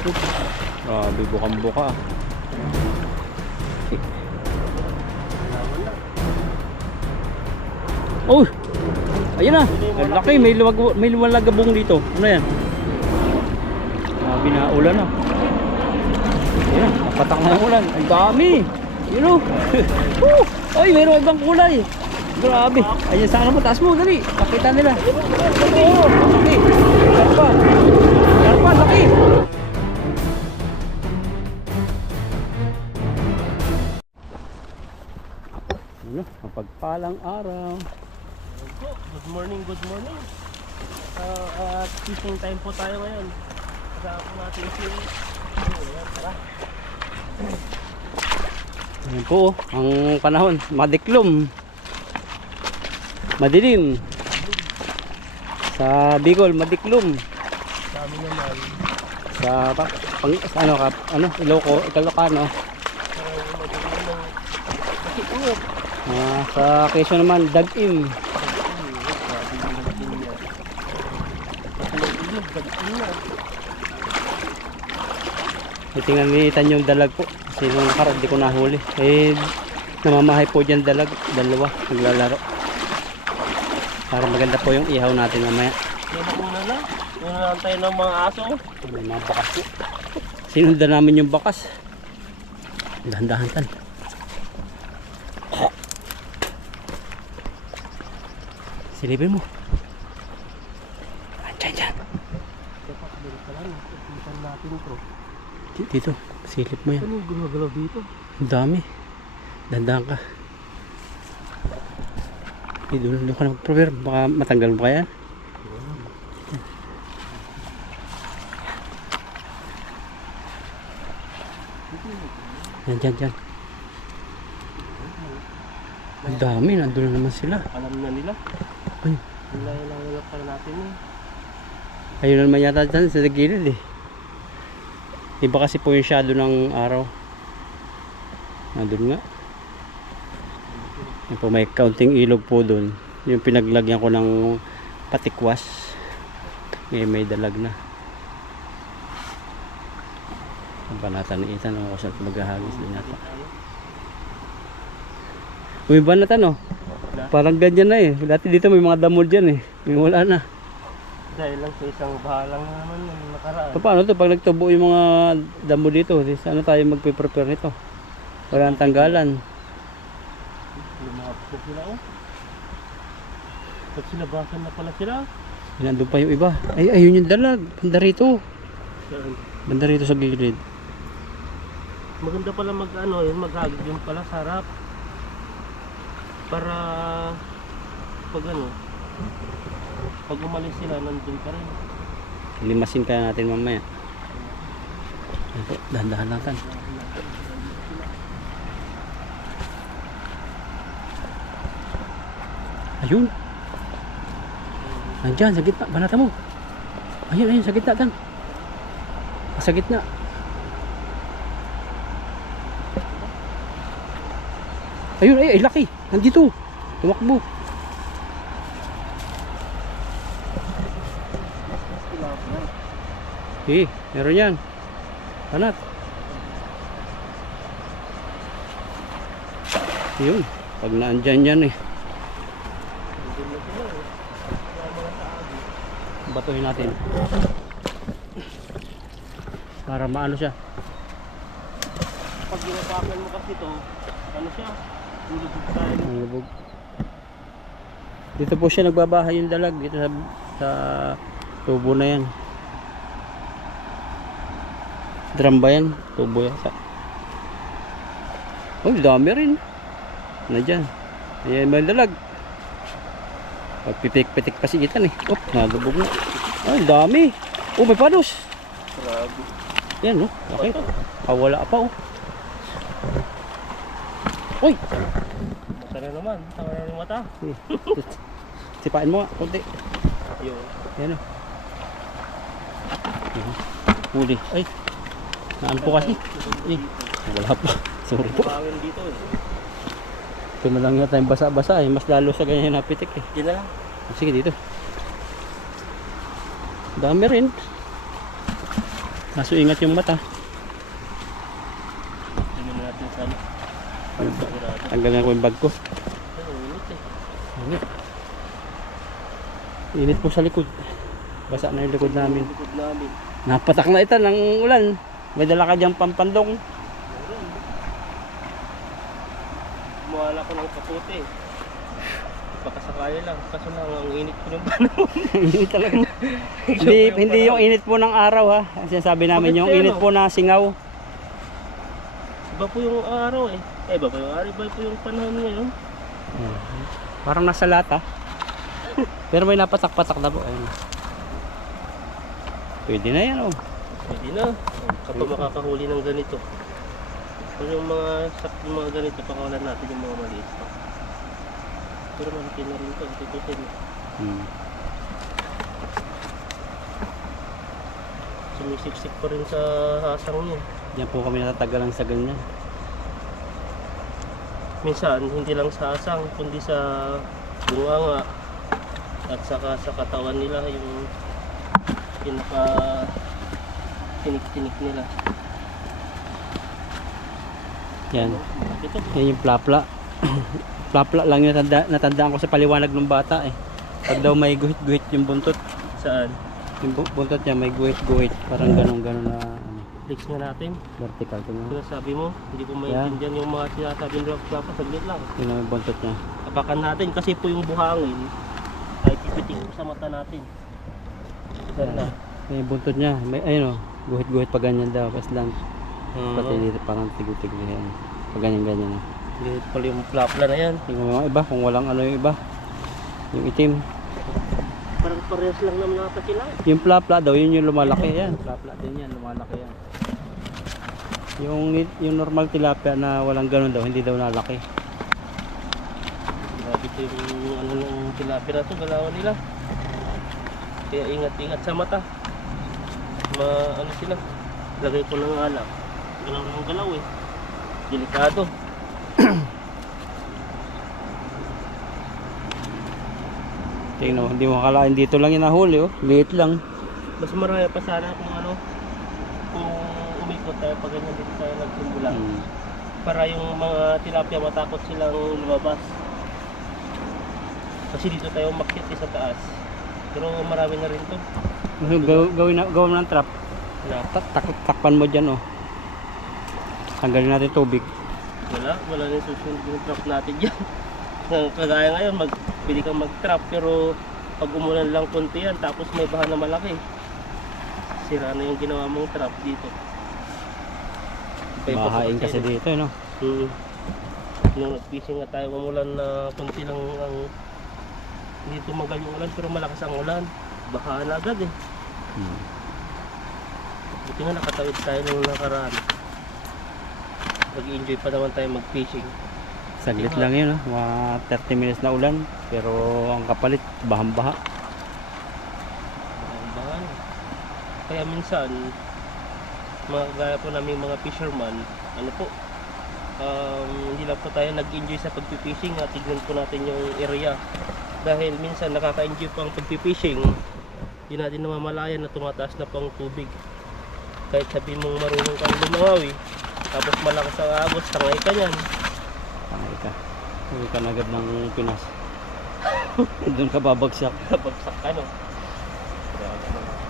Grabe, bukang-buka. Oh! Ayun na! Ang laki, may lumalagabong dito. Ano yan? Grabe na ulan na. Ayun na, napatak na yung ulan. Ang dami! Yun o! Ay, mayroong ibang kulay! Grabe! Ayun, sana mo, taas mo, dali! Pakita nila! Oo! Laki! Garpa! Garpa, laki! Ano, mapagpalang araw. Good morning, good morning. At fishing time po tayo ngayon. Kasama po natin si... Tara. Ayan po, ang panahon, madiklom. Madilim. Sa Bicol, madiklom. Sa amin naman. Sa Ilocos, Calocano. Sa Quezon naman, Dagim. Tingnan nitan yung dalag po. Kasi nung nakaraan di ko nahuli. Eh, namamahay po dyan dalag. Dalawa, naglalaro. Para maganda po yung ihaw natin mamaya. Una na. Una lang tayo ng mga aso. May mga bakas po. Sinundan namin yung bakas. Dahan-dahan tan. Silipin mo. Diyan. Dapat balik ka lang. Ipitan natin ito. Dito, silip mo yan. Ano yung gumagalaw dito? Ang dami. Dahan-dahan ka. Doon ka na mag-prover. Baka matanggal mo kaya. Diyan. Ang dami, nandun na naman sila. Alam na nila. Ay. Nilayalang pala natin eh. Ayun na naman yata dyan sa gilid eh. Iba kasi po yung shadow ng araw. Nandun nga. Yan po, may kaunting ilog po dun. Yung pinaglagyan ko ng patikwas. May dalag na. Ang banatan ni Ethan. Ako saan maghahagis din yata. May banatan oh. Parang ganyan na eh. Dati dito may mga damol dyan eh. May wala na. Dahil lang sa isang bahalang naman yung nakaraan. Paano to pag nagtubo yung mga damo dito? Ano tayo magpe-prepare nito? Wala ang tanggalan. Lumabas na sila oh. Pag sinabasan na pala sila. Nandun pa yung iba. Ay, ayun yung dalag. Banda rito. Saan? Banda rito sa gilid. Maganda pala maghagis yung pala sa harap. Para pag umalis sila nandun pa rin. Limasin kaya natin mamaya. Dahan-dahan lang tan. Ayun. Nandyan sa gitna. Banata mo. Ayun sa gitna tan. Sa gitna. Ayun ay laki. Nandito. Tumakbo. Meron yan. Panat. Yun. Pag naandyan yan eh. Batuhin natin. Para maano siya. Pag ginapakan mo kasi ito, siya? Lulubog tayo. Lulubog. Dito po siya nagbabahay yung dalag. Dito sa tubo na yan. Drum ba yan? Tubo yata. Oh, dami rin. Nandyan. Ayan may dalag. Pagpitik-pitik pa si Ethan eh. Oh, nalubog na. Ay, dami. Oh, may panos. Grabe. Yan oh. Okay. Wala pa oh. Uy! Mata na naman. Tama na yung mata. Sipain mo nga. Kunti. Yun. Yan oh. Huli. Ay. Naan po kasi. Wala pa. Sorry po. Pangin dito eh. Ito na lang yata yung basa-basa eh. Mas lalo sa ganyan napitik eh. Yan na lang. Sige dito. Dami rin. Kaso ingat yung mata. Tingnan natin sa ano. Sigurado. Tanggalin ko yung bag ko. Pero init eh. Init. Init po sa likod. Basa na yung likod namin. Likod namin. Napatak na ito ng ulan. May dala ka diyang pampandong. Muhala ko ng kaputi. Baka sakaya lang. Kaso lang ang init ko ng panahon. Init talaga. Hindi yung init po ng araw ha. Sinasabi namin Bakit yung kaya, init no? po na singaw. Iba po yung araw eh. Iba po yung araw. Iba po yung panahon ngayon. Parang nasa lata. Pero may napatak-patak na po. Ayun. Pwede na yan oh. Pwede na. Kapag makakahuli ng ganito. Kung yung mga ganito, pakawalan natin yung mga maliit pa. Pero malaki na rin ito. Tutusin. Sumisiksik pa rin sa hasang niya. Yan po kami natatagalan sa ganyan. Minsan, hindi lang sa hasang, kundi sa bunganga at saka sa katawan nila yung pinaka tinik-tinik nila. Yan. Ito, Yan yung plapla. Plapla lang yung natandaan ko sa paliwanag ng bata eh. Pag daw may guhit-guhit yung buntot. saan? Yung buntot niya may guhit-guhit. Parang ganun-ganun na ano, Flex nga natin. vertical. Tingnan mo. Kaya sabi mo, hindi ko maintindihan yung mga sinasabi ng dapat saglit lang. Tingnan mo yung buntot niya. Apakan natin kasi po yung buhangin ay pipitik po sa mata natin. Ganda. Yung buntot niya. May ayun oh. Guhit-guhit pa ganyan daw. Pas lang. Pati dito parang tigu-tigu yan. Pag ganyan-ganyan oh. Ganito pala yung plapla na yan. Tingnan mo yung iba. Kung walang ano yung iba. Yung itim. Parang parehas lang naman nata sila. Yung plapla daw, yun yung lumalaki yan. Plapla din yan, lumalaki yan. Yung normal tilapia na walang ganun daw, hindi daw nalaki. Grabe ito yung ano ng tilapia na ito, galawan nila. Kaya ingat-ingat sa mata. Ano sila, lagay ko ng alak. Galaw ng galaw eh. Delikado. Tingnan mo, hindi mo akalain dito lang yung nahuli oh. Liit lang. Mas marami pa sana kung ano, kung umikot tayo pag ganyan dito tayo nagsimula. Para yung mga tilapia matakot silang lumabas. Kasi dito tayo umakyat sa taas. Pero marami na rin to. Gawin mo ng trap. Na, Takpan mo dyan oh. Tanggalin natin tubig. wala na yung susunod yung trap natin dyan. Kagaya ngayon, pwede kang mag-trap pero pag umulan lang konti yan tapos may baha na malaki. Sira na yung ginawa mong trap dito. Mahain kasi dito eh, no? Nung nag-fishing nga tayo, umulan na konti lang ang hindi tumagal yung ulan pero malakas ang ulan. Baha na agad eh. Buti nga nakatawid tayo nung nakaraan. Nag-enjoy pa naman tayo mag-fishing. Saglit lang yun oh. Mga 30 minutes na ulan. Pero ang kapalit, bahang-baha. Bahan. Kaya minsan, mga gaya po namin mga fisherman, ano po, hindi lang po tayo nag-enjoy sa pagpipishing, tignan po natin yung area. Dahil minsan nakaka-enjoy po ang pagpipishing, hindi natin namamalayan na tumataas na po ang tubig. Kahit sabihin mong marunong kang lumangawi, tapos malakas ang agos, tangay ka niyan. Tangay ka. Uwi ka na agad ng Pinas. Doon ka babagsak. Bagsak ka no.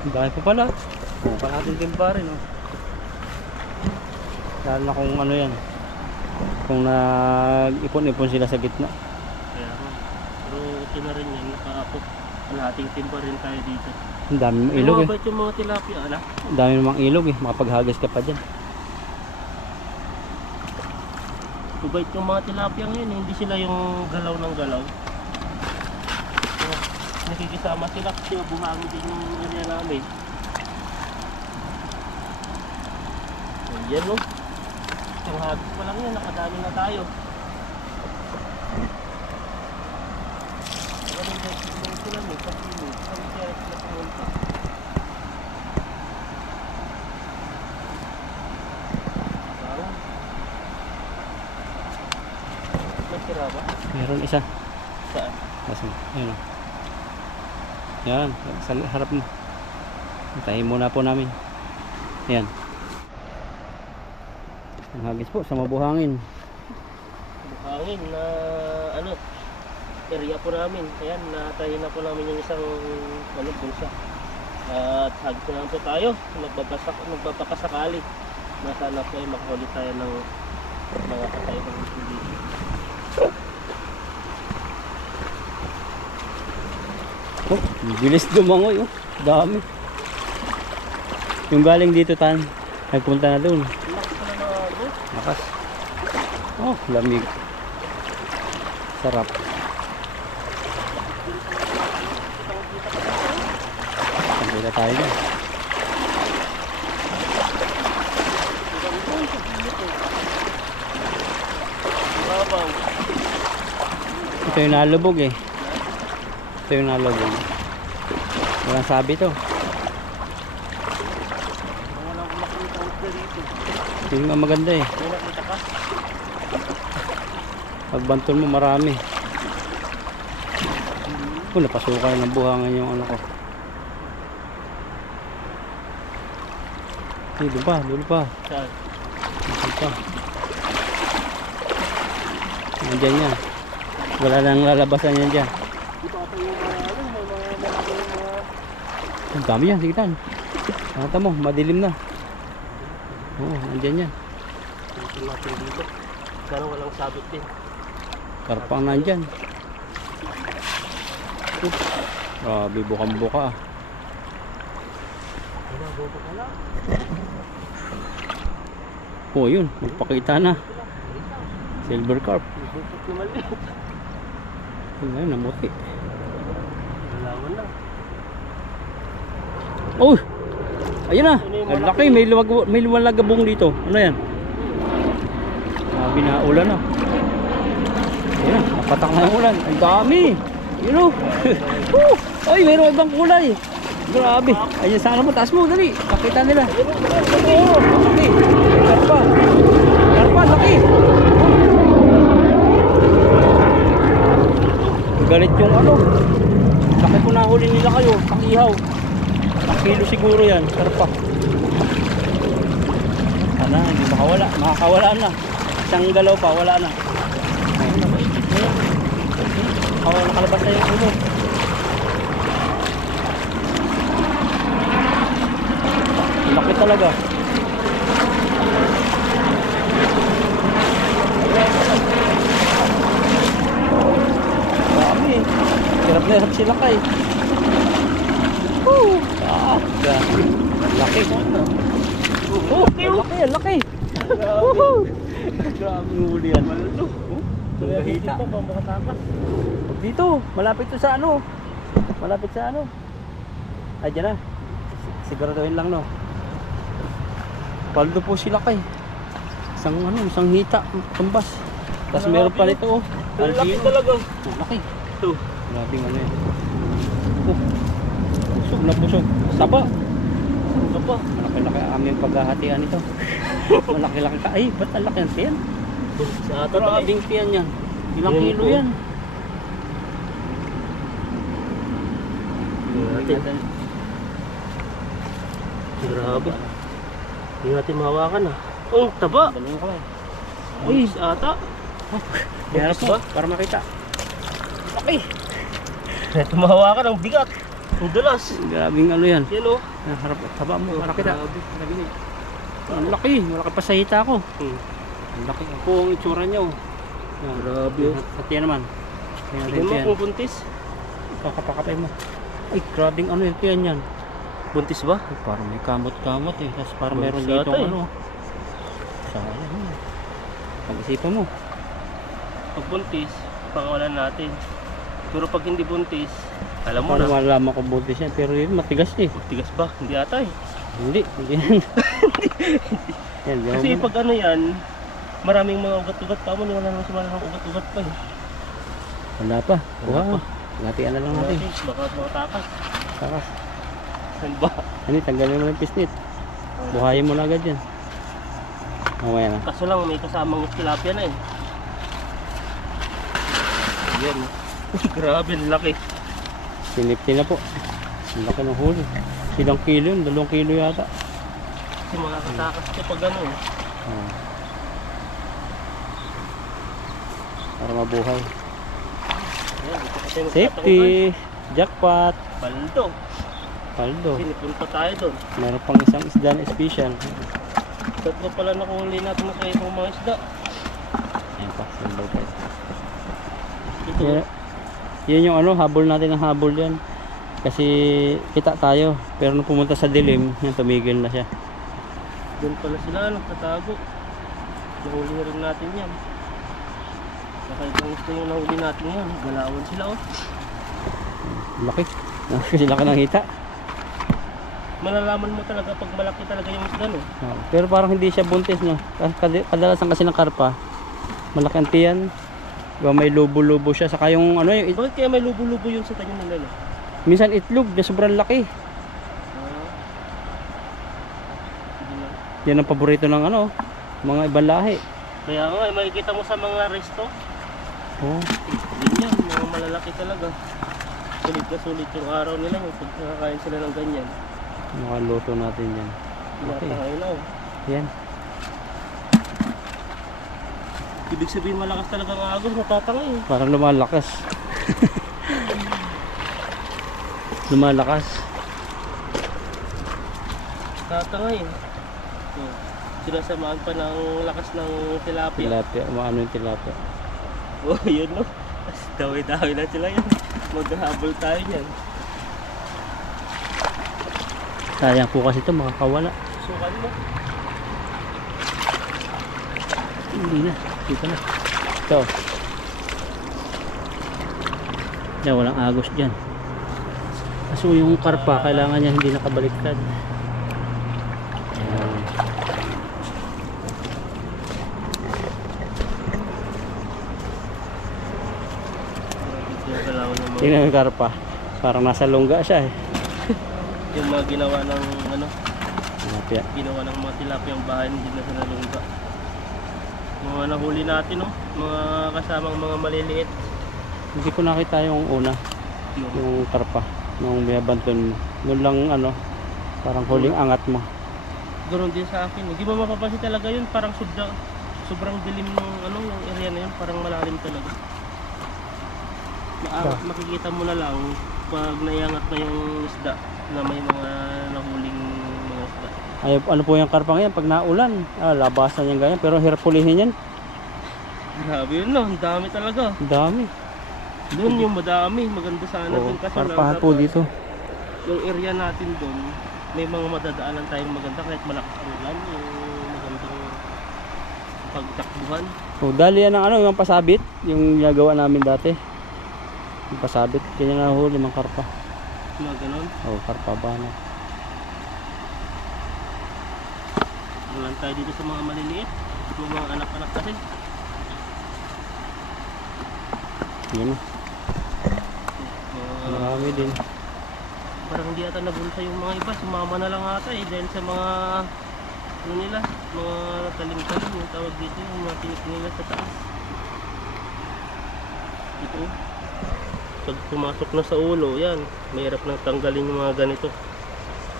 Ang dami pa pala. Kung pa natin timpa rin oh. Lalo na kung ano yan. Kung nag-ipon-ipon sila sa gitna. Kaya nga. Pero okay na rin yan, nakaapot. Kalahating timba rin tayo dito. Ang dami mong ilog eh. Mabait yung mga tilapia, ala? Ang dami namang ilog eh. Makapaghagas ka pa dyan. Mabait yung mga tilapia ngayon, hindi sila yung galaw ng galaw. So, nakikisama sila kasi buhangin din yung area namin. Ayan no. Isang hagis pa lang yan, nakadami na tayo. Ganun din sila may kasino. Kami kaya sila pumunta. Wow. May tira ba? Meron isa. Saan? Kasi, ayun oh. Yan. Sa harap mo. Antayin muna po namin. Ayan. Ang hagis po sa mabuhangin. Hangin na ano, area po namin. Ayan, natayin na po namin yung isang ano, bulsa. At hagis na lang po tayo. Magpapakasakali na sana po ay makahuli tayo ng mga kataibang hindi. Oh, bilis dumangoy oh. Dami. Yung galing dito tan, nagpunta na doon. Lakas na mga bro. Lakas. Oh, lamig. Sarap. Pagkita tayo na. Ito yung nalubog eh. Ito yung nalubog. Walang sabi to. Walang makita ko dito. Ito yung maganda eh. May nakita ka? Pagbantol mo marami. Napasukan ng buhangan yung ano ko. Ay, doon pa. Saan? Doon pa. Nandiyan yan. Wala nang lalabasan yan dyan. Dito ata yung mga Ang dami yan, sige tan. Nakita mo, madilim na. Oo, nandiyan yan. dito natin dito. Sana walang sabit din. Karpang nandyan. Grabe, bukang-buka. Wala, bobo ka lang. Oh, yun, magpakita na. Silver carp. Bukot na maliit. Yun na yun, namuti. Lalawan na. Oh! Ayun na! Ang laki, may lumalagabong dito. Ano yan? Binaulan na. Ayun na, napatak na yung ulan. Ang dami! Yun o! Ay, mayroong ibang kulay. Grabe. Ayun, sana mo, taas mo, dali. Pakita nila. Oo, laki. Karpa. Karpa, laki. Galit yung ano. Laki ko nahuli nila kayo. Pakihaw. 1 kilo siguro yan. Karpa. Sana, hindi makawala. Makakawala na. Isang galaw pa, wala na. Nakalabas na yung ulo. Laki talaga. Dami. Hirap na hirap sila kay. Woo! Laki. Oh, laki, laki. Woohoo! Grabe yung huli yan. Hita pa ba makatakas? Dito, malapit to sa ano. Malapit sa ano. Ay, dyan na. Siguraduhin lang, no. Paldo po sila kay. Isang hita, tumbas. Tapos meron pa nito, oh. Ang laki talaga. Oh, laki. Ito. Grabe ano yan. Oh. Busog na busog. Saba. Ano pa? Malaki-laki ang aming paghahatian ito. Malaki-laki ka. Ay, ba't ang laki ang tiyan? Sa ata Pero tayo. abing tiyan yan. Ilang Yan kilo po. yan? Natin. Grabe. Hindi natin mahawakan ah. Oh, taba. Dalawang kamay. Uy, sa ata. Kaya ba? para makita. Okay. Ito mahawakan ang bigat. Ang dulas. Grabing ano yan. Yan oh. Harap, taba mo para kita. Grabe. Ang laki. Malaki pa sa hita ko. Ang laki po ang itsura niya oh. Yan. Grabe oh. Sa tiyan naman. Yan, Tignan mo tiyan. kung buntis. Kakapakapay mo. Ay, grabing ano yung tiyan yan. Buntis ba? Ay, parang may kamot-kamot eh. Tapos parang meron Buntis dito ata eh. ano. Sayang. Pag-isipan mo. Pag buntis, pakawalan natin. Pero pag hindi buntis, alam mo Paano na. malaman ko buntis yan? Pero yun, matigas eh. Tigas ba? Hindi ata eh. Hindi. Hindi yan. Yan, di Kasi mo- pag ano yan, maraming mga ugat-ugat pa mo. Wala naman sumala ng ugat-ugat pa eh. Wala pa. Kuha Wala mo. Latian na lang natin. Baka matakas. Takas. Saan ba? Ano, tanggalin mo ng pisnit. Buhayin mo na agad yan. Mamaya na. Kaso lang may kasamang tilapia na eh. Yan. Grabe, ang laki. Sinipti na po. Ang laki ng huli. Ilang kilo yun? 2 kilo yata. Kasi makakatakas ko pag ano eh. Oh. Para mabuhay. Ayan, ito kasi magtatanguan. Safety! Jackpot! Baldo. Paldo. Kasi punta tayo doon. Meron pang isang isda na special. Tatlo pala nakuhuli natin na kayo mga isda. Ayan pa, symbol pa. Ito. Yan yung ano, habol natin ng habol yan. Kasi kita tayo. Pero nung pumunta sa dilim, yan, tumigil na siya. Doon pala sila nagtatago. Nahuli rin natin yan. Baka itong gusto yung nahuli natin yan. Galawan sila oh. Laki. Kasi laki ng hita. Malalaman mo talaga pag malaki talaga yung isda no. Oh, pero parang hindi siya buntis, no? Kadalasan kasi ng karpa, malaki ang tiyan. Diba, may lubo-lubo siya. Saka yung ano, yung, Bakit kaya may lubo-lubo yun sa tanyo nila no? minsan itlog na sobrang laki. Hindi na. Yan ang paborito ng ano, mga ibang lahi. Kaya nga makikita mo sa mga resto. Oh, Ganyan, mga malalaki talaga. Sulit na sulit yung araw nila yung pag nakakain sila ng ganyan. makaluto natin yan. Tinatangay na oh. Yan. Ibig sabihin malakas talaga ang agos, matatangay eh. Parang lumalakas. Lumalakas. Tatangay eh. Oh. Sinasamaan pa ng lakas ng tilapia. Tilapia, maano yung tilapia. Oh, yun no. Tapos dawi-dawi na sila yan. Maghahabol tayo yan. Sayang po kasi ito, makakawala. Sukan mo. Hindi na, dito na. Ito. Yan, walang agos dyan. Kaso yung karpa, kailangan niya hindi nakabaliktad. Ayan. Yung galawan ng mga, Tingnan yung karpa. Parang nasa lungga siya eh. yung mga ginawa ng ano, Tilapia. ginawa ng mga tilapiyang bahay hindi na sa nalungga. Mga nahuli natin no, mga kasamang mga maliliit. Hindi ko nakita yung una, yung karpa. Nung binabanton mo. Noon lang ano, parang huling angat mo. Ganoon din sa akin. Hindi mo mapapansin talaga yun, parang sobrang dilim ng ano, yung area na yun, parang malalim talaga. Makikita mo na lang pag naiangat na yung isda na may mga nahuling mga isda. Ay, ano po yung karpa ngayon, pag naulan, labasan yung ganyan. Pero hirap pulihin yan. Grabe yun no, ang dami talaga. Ang dami. Doon yung madami, maganda sana Oo, din kasi karpahan po dito. yung area natin doon, may mga madadaanan tayong maganda kahit malakas ang ulan, yung magandang pagtakbuhan. Oh, dali yan ng ano, yung pasabit, yung ginagawa namin dati. Yung pasabit, kanya nahuli mga karpa. Mga ganon. Oh, karpa ba na? Ulan tayo dito sa mga maliliit, yung mga anak-anak kasi. Yan. Mga, Marami din. parang hindi ata nabulsa yung mga iba, sumama na lang ata eh dahil sa mga ano nila, mga talim-talim yung tawag dito, yung mga tinik nila sa taas. Ito. Pag pumasok na sa ulo, yan, mahirap nang tanggalin yung mga ganito.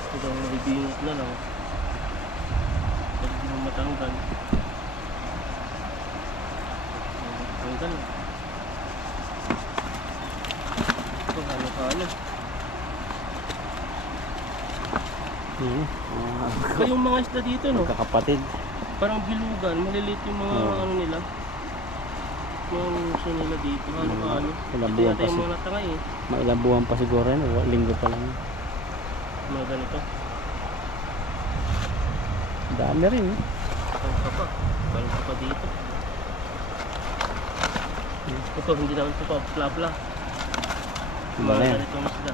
Hanggang mabibingot na lang. Pag di mo matanggal. Tanggal. Ito, ano. Yan. Ba yung mga isda dito, no? Kakapatid. Parang bilugan, maliliit yung mga Oo. ano nila. Mga uso nila dito, ano. Ilang Ito buwan yata pa yung mga natangay eh. Mailang buwan pa siguro yan. Linggo pa lang. Mga ganito. Dami rin. Bangka pa. Bangka pa dito. Ito, hindi naman ito pa bla-bla. Iba Mga na yan. ganitong isda.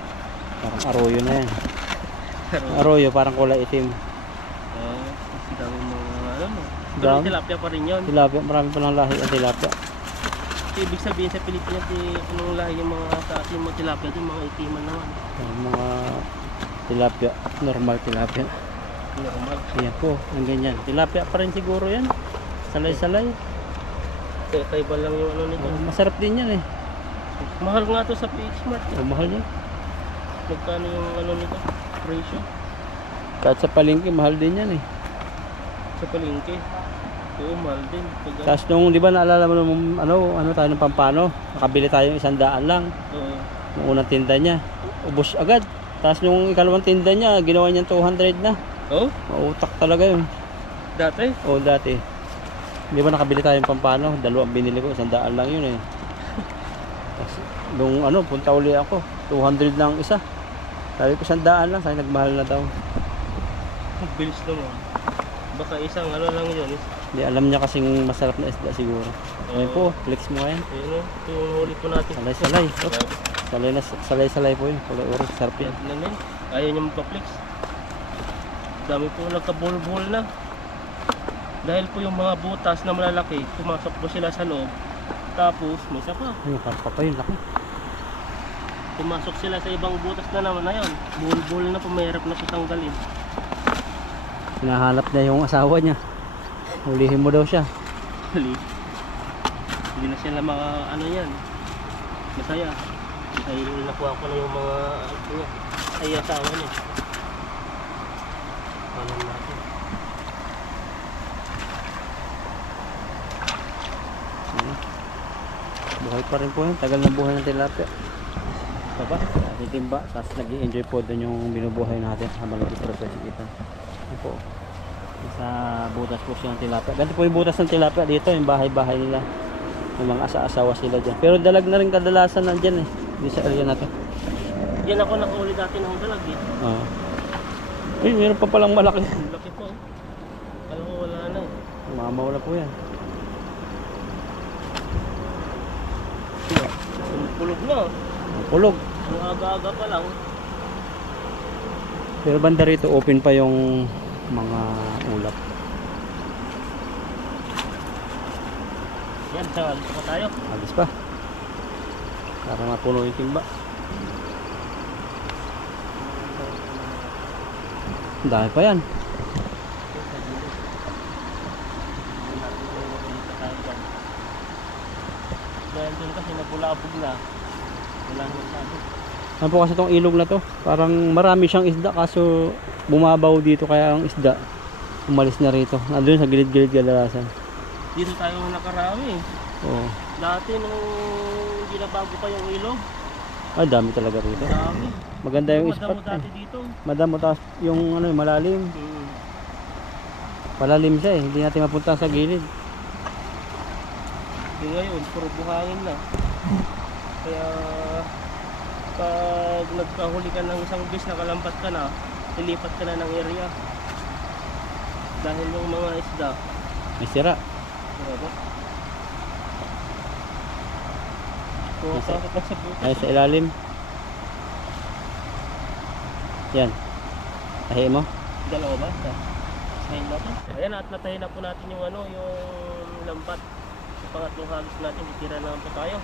Parang arroyo na yan. Pero, Arroyo, parang kulay itim. kasi dami mga ano. Pero Dami. tilapia pa rin yun. Tilapia, marami pa ng lahi ang tilapia. So, ibig sabihin sa Pilipinas, anong lahi yung mga sa ating mga tilapia din, mga itiman naman. Yung mga tilapia, normal tilapia. Normal. Ayan po, ang ganyan. Tilapia pa rin siguro yan. Salay-salay. Kaiba lang yung ano nito. Masarap din yan eh. Mahal nga to sa PH Mart. Mahal yan. Magkano yung ano nito? Ratio? Kahit sa palengke, mahal din yan eh. Sa palengke. Oo, mahal din. Tapos nung, di ba naalala mo nung ano tayo ng Pampano, nakabili tayo ng 100 lang. Oo. Nung unang tinda niya, ubos agad. Tapos nung ikalawang tinda niya, ginawa niya 200 na. Oh? Mautak talaga yun. Dati? Oo, dati. Di ba nakabili tayo ng Pampano, dalawang binili ko, 100 lang yun eh. Tapos nung punta uli ako, 200 lang isa. Sabi ko 100 lang, sabi nagmahal na daw. Ang bilis naman. Baka isang lang yun. Hindi, alam niya kasing masarap na isda siguro. Ayun po, flex mo yan. Ayun o, ito yung huli po natin. Salay-salay. Salay-salay po yun. Kulay orange, sarap yan. Namin, ayaw niya magpa-flex. Dami po nagka-bull-bull na. Dahil po yung mga butas na malalaki, pumasok po sila sa loob. Tapos, may isa pa. Ayun, karpa pa yun, laki. Pumasok sila sa ibang butas na naman na yun. Bull-bull na po, mahirap na siya tanggalin. Hinahanap niya yung asawa niya. Hulihin mo daw siya. Hindi na sila yan. Masaya. Dahil nakuha ko na yung mga ay asawa niya. Alam natin. Buhay pa rin po yun. Tagal na buhay ng tilapia. Baba, titimba. Tapos nag-i-enjoy po doon yung binubuhay natin habang nag-i-process kita. Ano po. Sa butas po siya ng tilapia. Ganito po yung butas ng tilapia dito. Yung bahay-bahay nila. Yung mga asa-asawa sila dyan. Pero dalag na rin kadalasan nandyan eh. Di sa area na to. Yan ako nakahuli dati ng dalag eh. Oo. Uy, meron pa palang malaki. Laki po. Alam ko wala na eh. Mamawala po yan. Pulog na. Pulog. Ang aga-aga pa lang. Pero banda rito open pa yung mga ulap. Yan, saan pa tayo? Agis pa. Para mapuno yung timba. Ang dami pa yan. Dahil doon kasi nabulabog na. Wala nang sabi. Ano po kasi itong ilog na to? Parang marami siyang isda kaso bumabaw dito kaya ang isda umalis na rito. Nandun sa gilid-gilid kadalasan. Dito tayo nakarami. Oo. Dati nung hindi na bago pa yung ilog. Ay, dami talaga rito. Dami. Maganda yung Madamo spot. dati dito. Madamo tapos yung malalim. Palalim siya eh. Hindi natin mapunta sa gilid. Yung ngayon, puro buhangin na. Kaya pag nagkahuli ka ng isang bis na kalampat ka na, ilipat ka na ng area. Dahil yung mga isda. May sira. Diba? Pumapasok na sa butas. Ay, sa ilalim. Yan. Tahi mo. Dalawa ba? Tahin natin. Ayan, at natahin na po natin yung yung lambat. Sa pangatlong hagis natin, itira na po tayo.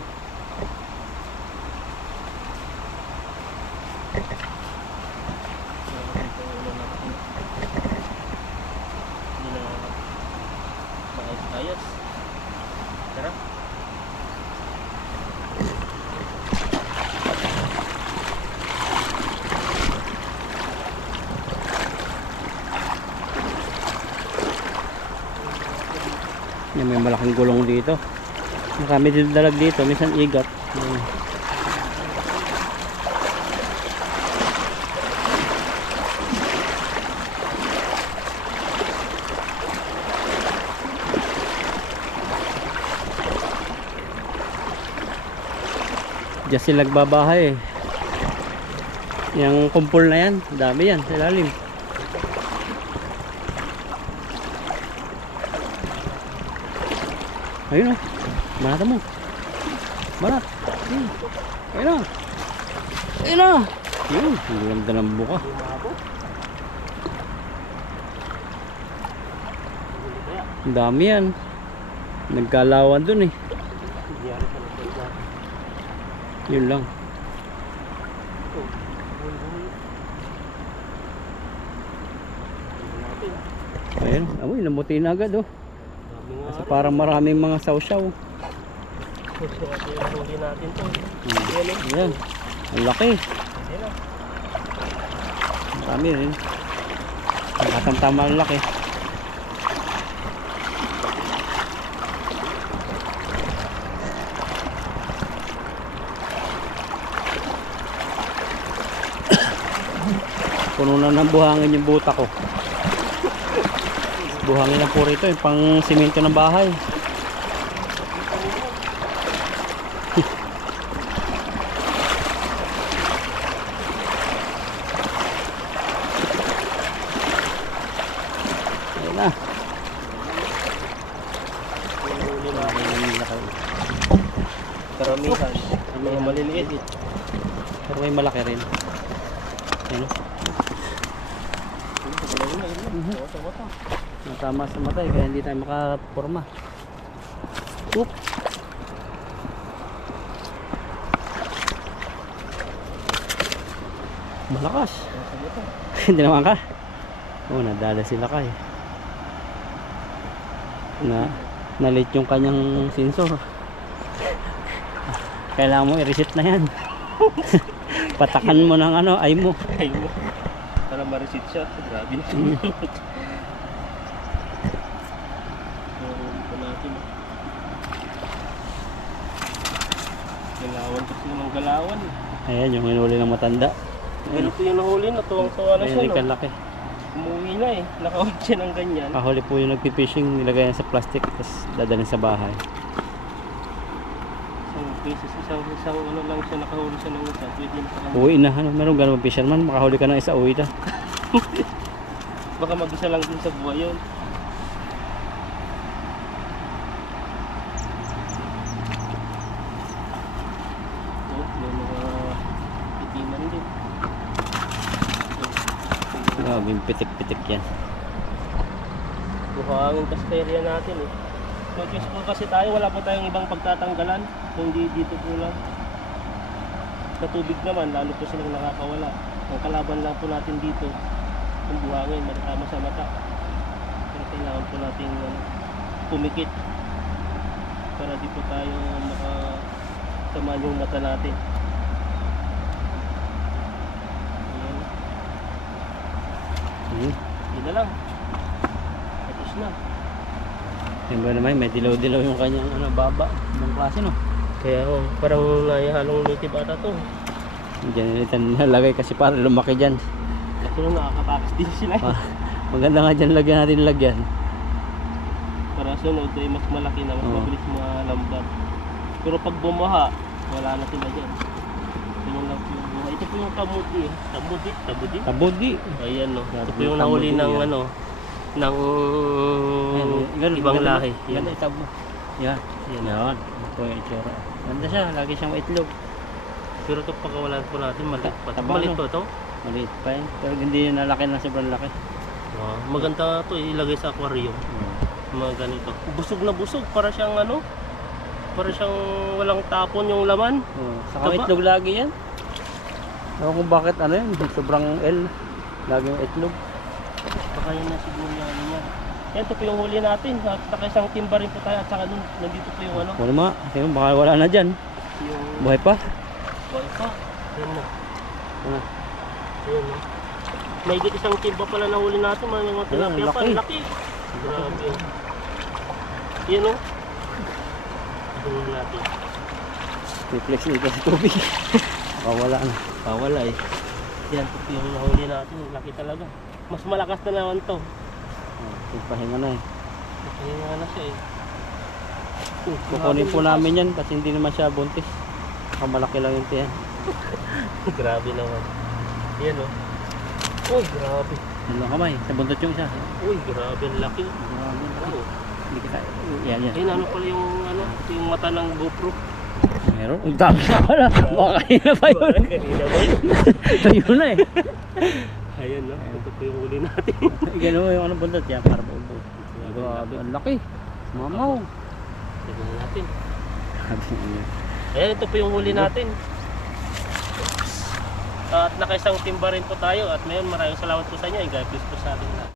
Hindi na maayos-ayos. Tara. Yan, may malaking gulong dito. Marami din dalag dito, minsan igat. Yan. Diyan sila nagbabahay eh. Yung kumpul na yan, dami yan sa ilalim. Ayun o, banata mo. Banat. Ayun o. Ayun o. Ayun, ang ganda ng buka. Ang dami yan. Nagkalawan dun eh. Yun lang. Ayun, amoy, namuti na agad oh. Kasi parang maraming mga sausaw. Hindi natin to. Ayan, ang laki. Marami rin. Nakatama ang laki. Puno na ng buhangin yung buta ko. Buhangin lang po rito, yung pang simento ng bahay. Ayun na. Karamihan. Mga maliliit. Pero may malaki rin. Ayun. Natama sa matay kaya hindi tayo makaporma. Oop. Malakas. Hindi naman ka. Oo, nadala sila kay. Nalit yung kanyang sensor. Kailangan mo i-reset na yan. Patakan mo ng ano, ay mo. Ay mo. Para ma-reset siya. Grabe na. Galawan kasi ng galawan. Ayan yung hinuli ng matanda. Pero ito yung nahuli na tuwang-tuwa na siya. Ayan, No? kalaki. Umuwi na eh. Nakawag siya ng ganyan. Kahuli po yung nagpipishing, nilagay yan sa plastic, tapos dadalhin sa bahay. Isang beses, isang ano lang siya, nakahuli siya ng isa. Pwede na sa kanya. Uwi na, ano, meron ganun fisherman, makahuli ka ng isa, uwi na. Baka mag-isa lang din sa buhay yun. Oh, may mga itiman din. Grabe yung pitik-pitik yan. Buhangin kasterya natin eh. No choice po kasi tayo, wala pa tayong ibang pagtatanggalan. Kundi dito po lang. Sa tubig naman, lalo po silang nakakawala. Ang kalaban lang po natin dito, yung buhangin, matatama sa mata. Pero kailangan po natin pumikit para di po tayo makasama yung mata natin. Ayan. Yun na lang. Tapos na. Yung ba naman, may dilaw-dilaw yung kanyang ano, baba. Ibang klase, no? Kaya parang naihalong native ata to. Diyan nila nalagay kasi para lumaki dyan. Kasi nung nakakatakas din sila. Maganda nga dyan lagyan natin lagyan. Para sunod ay mas malaki na, mas Oo. mabilis malambat. Pero pag bumaha, wala na sila dyan. Ganun lang po yung buhay. Ito po yung kamuti eh. Tabudi. Tabudi. Ayan no. Grabe Ito po yung yung nahuli kamuti ng yan. ano, ng Ganun, ibang ganun, lahi. Yan. Ganda itabo. Yan. Yan. Yan. Ito yung itsura. Ganda siya, lagi siyang itlog. Pero ito pagkawalan po natin, maliit pa. Taba, Maliit no? po ito. Maliit pa yun. Pero hindi yun nalaki na sobrang laki. Maganda ito ilagay sa aquarium. Mga ganito. Busog na busog. Para siyang ano, para siyang walang tapon yung laman. Saka Taba. itlog lagi yan. Ewan kung bakit ano yun, sobrang L. Laging itlog. Baka yun na siguro yung ano niya. Yan, ito po yung huli natin. At saka isang timba rin po tayo. At saka nun, nandito po yung ano. Wala mga, tingnan mo, baka wala na dyan. Yung Buhay pa. buhay pa. Yan na. Ano? Yan na. May higit isang timba pala na huli natin. Mga tilapia pa. laki. Laki. Grabe. Yan o. Huli natin. Reflex dito sa tubig. Baka wala na. Wala eh. Yan po yung nahuli natin. Laki talaga. Mas malakas na naman to. Pahinga na eh. Kaya na siya eh. Kukunin po namin yan kasi hindi naman siya buntis. Baka malaki lang yung tiyan. Grabe naman. Yan o. Uy, grabe. Yan lang kamay. Sa buntot yung isa. Uy, grabe. Ang laki. Grabe. Oo. Hindi kita. Yan, yan. Ayun, ano pala yung ano, ito yung mata ng GoPro. Meron? Ang dami na pala. Baka na pa yun. Kanina ba yun? Ito yun na eh. Ayan no, ito po yung huli natin. Gano'n mo yung ano buntot yan. Para buo. Grabe. Ang laki. Mamaw. Tignan natin. Ayan, ito po yung huli natin. At nakaisang timba rin po tayo. At ngayon maraming salamat po sa inyo. God bless po sa atin lahat.